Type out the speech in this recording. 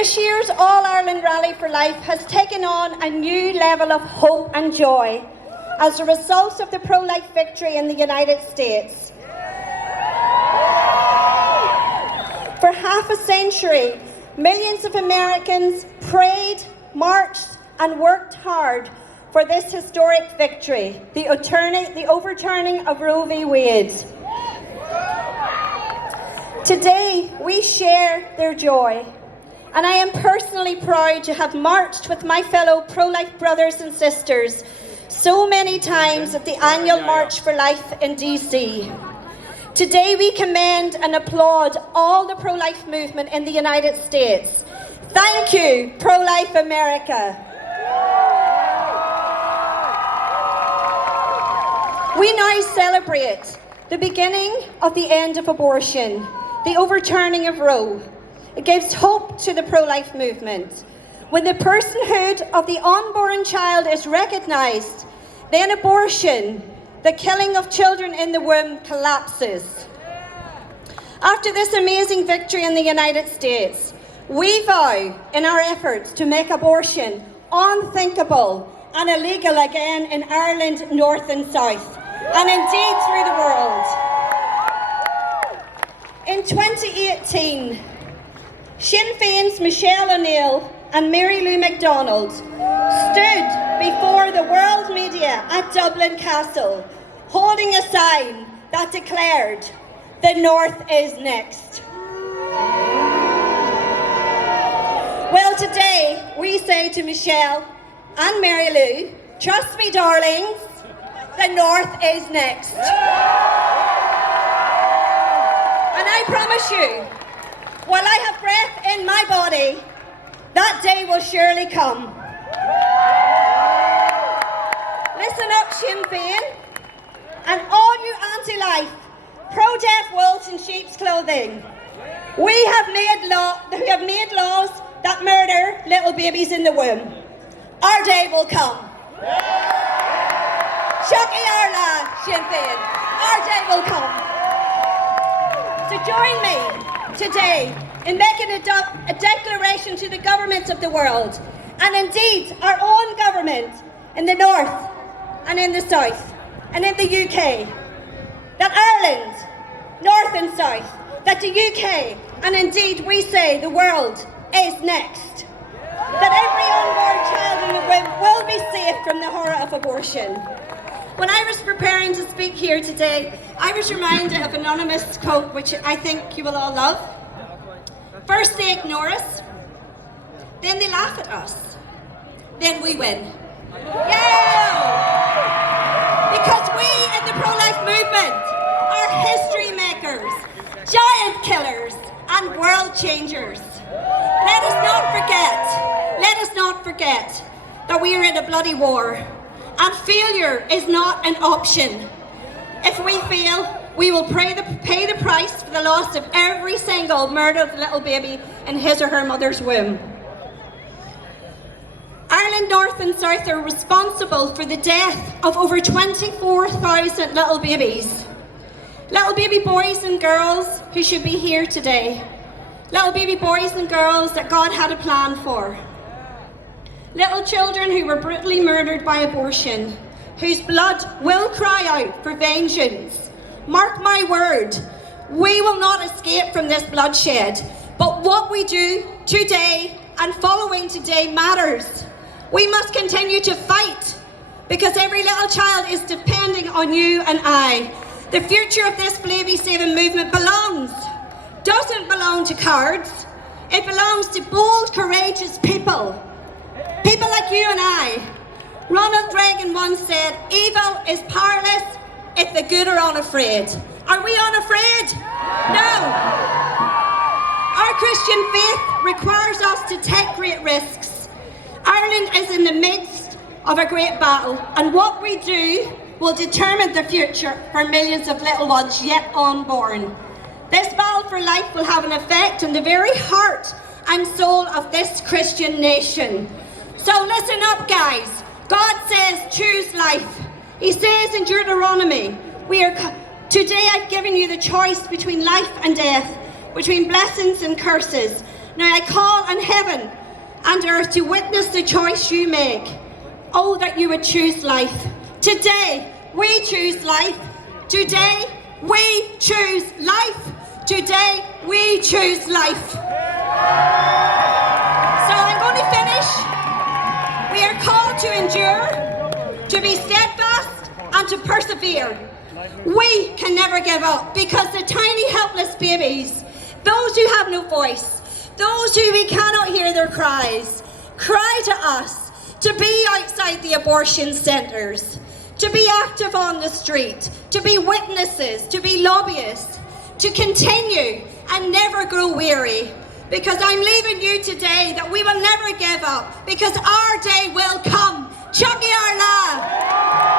This year's All-Ireland Rally for Life has taken on a new level of hope and joy as a result of the pro-life victory in the United States. For half a century, millions of Americans prayed, marched, and worked hard for this historic victory, the overturning of Roe v. Wade. Today, we share their joy, and I am personally proud to have marched with my fellow pro-life brothers and sisters so many times at the annual March for Life in DC. Today, we commend and applaud all the pro-life movement in the United States. Thank you, Pro-Life America. We now celebrate the beginning of the end of abortion, the overturning of Roe. It gives hope to the pro-life movement. When the personhood of the unborn child is recognised, then abortion, the killing of children in the womb, collapses. After this amazing victory in the United States, we vow in our efforts to make abortion unthinkable and illegal again in Ireland, North and South, and indeed through the world. In 2018, Sinn Féin's Michelle O'Neill and Mary Lou MacDonald stood before the world media at Dublin Castle, holding a sign that declared, "The North is next." Well, today we say to Michelle and Mary Lou, trust me, darlings, the North is next. And I promise you, while I have breath in my body, that day will surely come. Listen up, Sinn Féin, and all you anti-life, pro-death wolves in sheep's clothing. We have made laws that murder little babies in the womb. Our day will come. Shucky Arla, Sinn Féin, our day will come. So join me today in making a declaration to the governments of the world, and indeed our own government in the North and in the South and in the UK, that Ireland, North and South, that the UK, and indeed we say the world, is next. That every unborn child in the womb will be safe from the horror of abortion. When I was preparing to speak here today, I was reminded of an anonymous quote which I think you will all love. First they ignore us, then they laugh at us, then we win. Yeah! Because we in the pro-life movement are history makers, giant killers, and world changers. Let us not forget that we are in a bloody war, and failure is not an option. If we fail, we will pay the price for the loss of every single murdered little baby in his or her mother's womb. Ireland North and South are responsible for the death of over 24,000 little babies. Little baby boys and girls who should be here today. Little baby boys and girls that God had a plan for. Little children who were brutally murdered by abortion, whose blood will cry out for vengeance. Mark my word, we will not escape from this bloodshed, but what we do today and following today matters. We must continue to fight, because every little child is depending on you and I. The future of this baby saving movement doesn't belong to cards. It belongs to bold, courageous people. People like you and I. Ronald Reagan once said, evil is powerless if the good are unafraid. Are we unafraid? No. Our Christian faith requires us to take great risks. Ireland is in the midst of a great battle, and what we do will determine the future for millions of little ones yet unborn. This battle for life will have an effect on the very heart and soul of this Christian nation. So listen up, guys. God says choose life. He says in Deuteronomy, today I've given you the choice between life and death, between blessings and curses. Now I call on heaven and earth to witness the choice you make. Oh, that you would choose life. Today, we choose life. Today, we choose life. Today, we choose life. So I'm going to finish. We are called to endure, to be steadfast, and to persevere. We can never give up, because the tiny helpless babies, those who have no voice, those who we cannot hear their cries, cry to us to be outside the abortion centres, to be active on the street, to be witnesses, to be lobbyists, to continue and never grow weary. Because I'm leaving you today that we will never give up, because our day will come. Chucky our love.